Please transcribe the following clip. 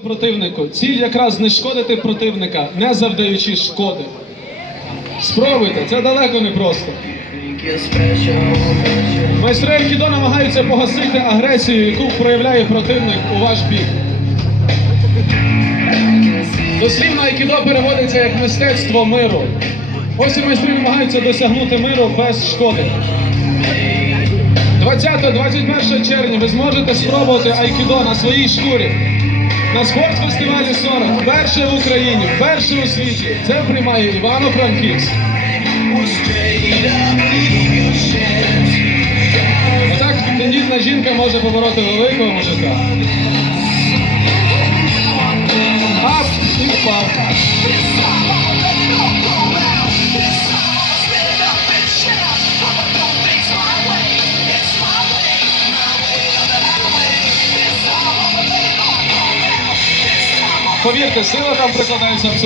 противнику. Ціль якраз знешкодити противника, не завдаючи шкоди. Спробуйте, це далеко не просто. Майстри Айкідо намагаються погасити агресію, яку проявляє противник у ваш бік. Дослівно Айкідо переводиться як мистецтво миру. Ось і майстри намагаються досягнути миру без шкоди. 20-21 червня ви зможете спробувати айкідо на своїй шкурі. На спортфестивалі 40. перше в Україні, перше у світі. Це приймає Івано-Франківськ. Отак тендітна жінка може побороти великого мужика. Повірте, сила там прикладається абсолютно.